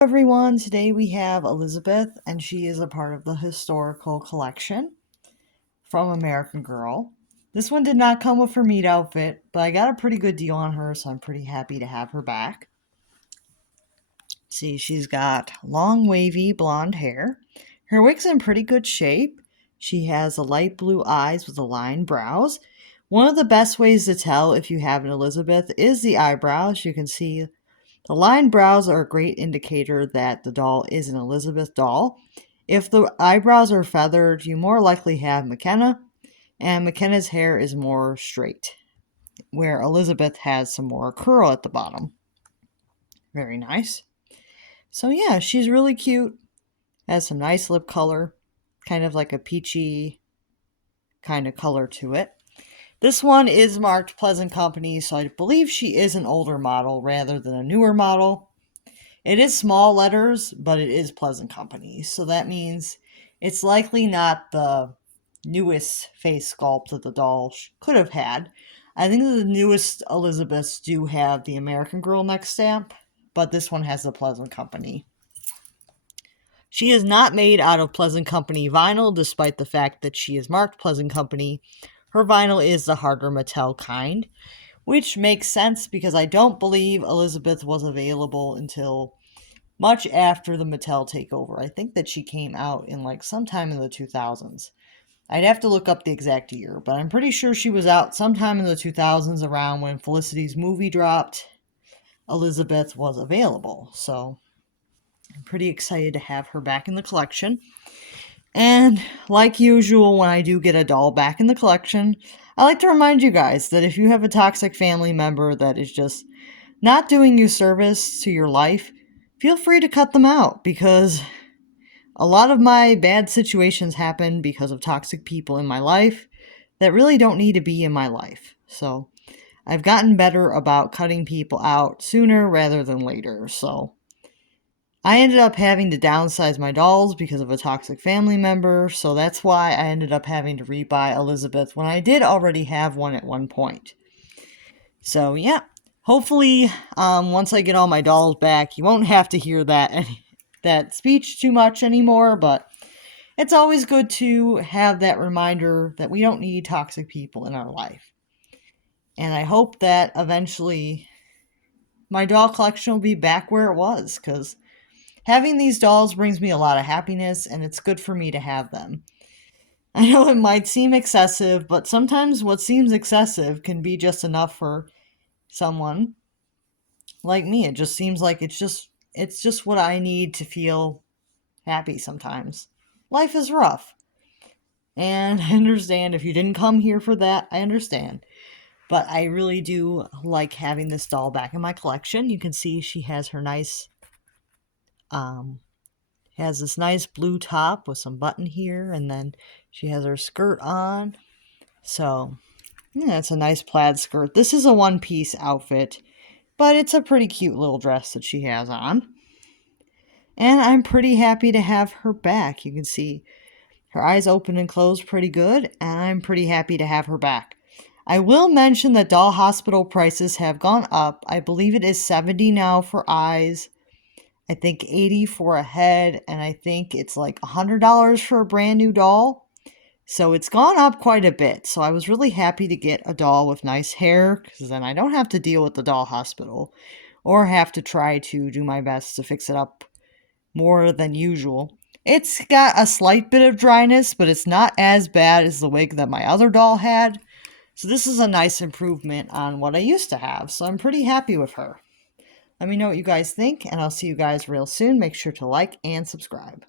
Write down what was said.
Everyone, today we have Elizabeth, and she is a part of the historical collection from American Girl. This one did not come with her meat outfit, but I got a pretty good deal on her, so I'm pretty happy to have her back. See, she's got long, wavy blonde hair. Her wig's in pretty good shape. She has a light blue eyes with aligned brows. One of the best ways to tell if you have an Elizabeth is the eyebrows. You can see the lined brows are a great indicator that the doll is an Elizabeth doll. If the eyebrows are feathered, you more likely have McKenna, and McKenna's hair is more straight, where Elizabeth has some more curl at the bottom. Very nice. So yeah, she's really cute. Has some nice lip color, kind of like a peachy kind of color to it. This one is marked Pleasant Company, so I believe she is an older model rather than a newer model. It is small letters, but it is Pleasant Company, so that means it's likely not the newest face sculpt that the doll could have had. I think the newest Elizabeths do have the American Girl neck stamp, but this one has the Pleasant Company. She is not made out of Pleasant Company vinyl, despite the fact that she is marked Pleasant Company. Her vinyl is the harder Mattel kind, which makes sense because I don't believe Elizabeth was available until much after the Mattel takeover. I think that she came out in like sometime in the 2000s. I'd have to look up the exact year, but I'm pretty sure she was out sometime in the 2000s around when Felicity's movie dropped. Elizabeth was available, so I'm pretty excited to have her back in the collection. And like usual, when I do get a doll back in the collection, I like to remind you guys that if you have a toxic family member that is just not doing you service to your life, feel free to cut them out because a lot of my bad situations happen because of toxic people in my life that really don't need to be in my life. So I've gotten better about cutting people out sooner rather than later. So I ended up having to downsize my dolls because of a toxic family member. So that's why I ended up having to rebuy Elizabeth when I did already have one at one point. So yeah, hopefully, once I get all my dolls back, you won't have to hear that speech too much anymore. But it's always good to have that reminder that we don't need toxic people in our life. And I hope that eventually my doll collection will be back where it was, because having these dolls brings me a lot of happiness, and it's good for me to have them. I know it might seem excessive, but sometimes what seems excessive can be just enough for someone like me. It just seems like it's just what I need to feel happy sometimes. Life is rough. And I understand if you didn't come here for that, I understand. But I really do like having this doll back in my collection. You can see she has her nice, um, has this nice blue top with some button here, and then she has her skirt on. So, yeah, it's a nice plaid skirt. This is a one-piece outfit, but it's a pretty cute little dress that she has on. And I'm pretty happy to have her back. You can see her eyes open and close pretty good, and I'm pretty happy to have her back. I will mention that doll hospital prices have gone up. I believe it is $70 now for eyes. I think $80 for a head, and I think it's like $100 for a brand new doll. So it's gone up quite a bit. So I was really happy to get a doll with nice hair, because then I don't have to deal with the doll hospital or have to try to do my best to fix it up more than usual. It's got a slight bit of dryness, but it's not as bad as the wig that my other doll had. So this is a nice improvement on what I used to have. So I'm pretty happy with her. Let me know what you guys think, and I'll see you guys real soon. Make sure to like and subscribe.